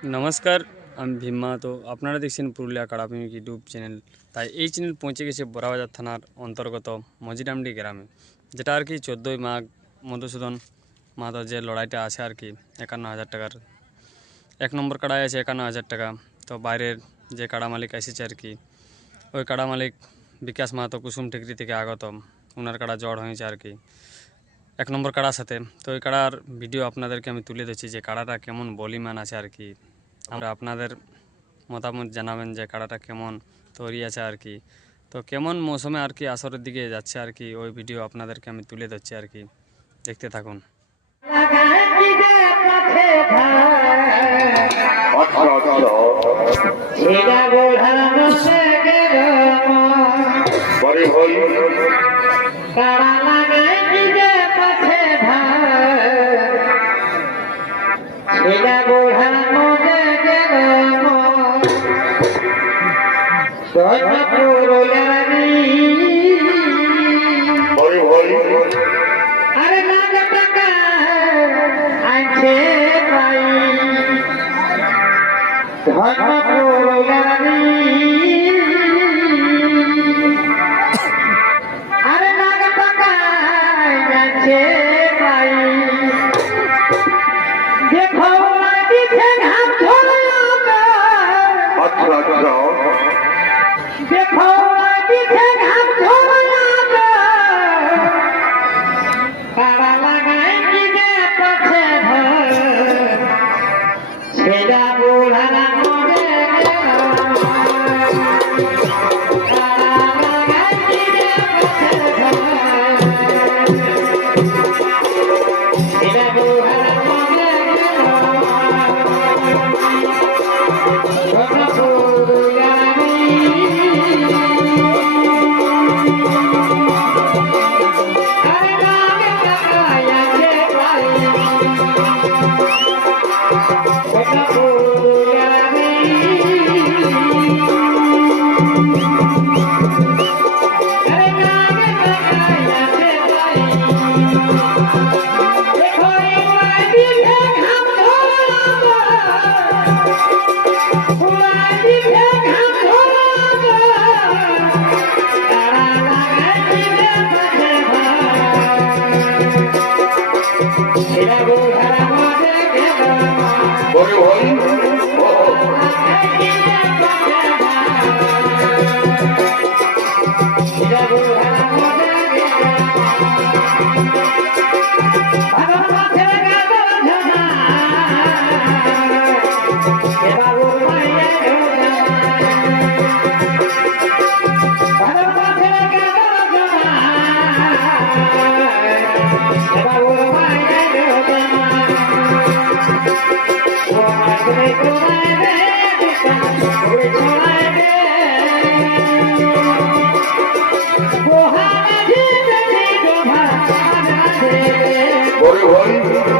নমস্কার, আমি ভীমা। তো আপনারা দেখছেন পুরুলিয়া কাড়াপ্রেমিক ইউটিউব চ্যানেল। তাই এই চ্যানেল পৌঁছে গেছে বড়াবাজার থানার অন্তর্গত মজিরামডি গ্রামে, যেটা আর কি 14ই মাঘ মধুসূদন মাহাতো যে লড়াইটা আছে আর কি 51,000 টাকার। 1 নম্বর কাড়াই আছে 51,000 টাকা। তো বাইরের যে কাড়া মালিক এসেছে আর কি, ওই কাড়া মালিক বিকাশ মাহাতো কুসুম টেকরি থেকে আগত, ওনার কাড়া জড় হয়েছে আর কি 1 নম্বর কাড়ার সাথে। তো ওই কাড়ার ভিডিও আপনাদেরকে আমি তুলে দিচ্ছি যে কাড়াটা কেমন বলিমান আছে আর কি। আমরা আপনাদের মতামত জানাবেন যে কাড়াটা কেমন তৈরি আছে আর কি। তো কেমন মৌসুমে আর কি আসরের দিকে যাচ্ছে আর কি, ওই ভিডিও আপনাদেরকে আমি তুলে ধরছি আর কি, দেখতে থাকুন। अरे लाख टका आंखे पाई धर्म पुरोगामी अरे लाख टका आंखे पाई देखो पीछे घाम छोड़ो देखो पीछे घाम छोड़ो What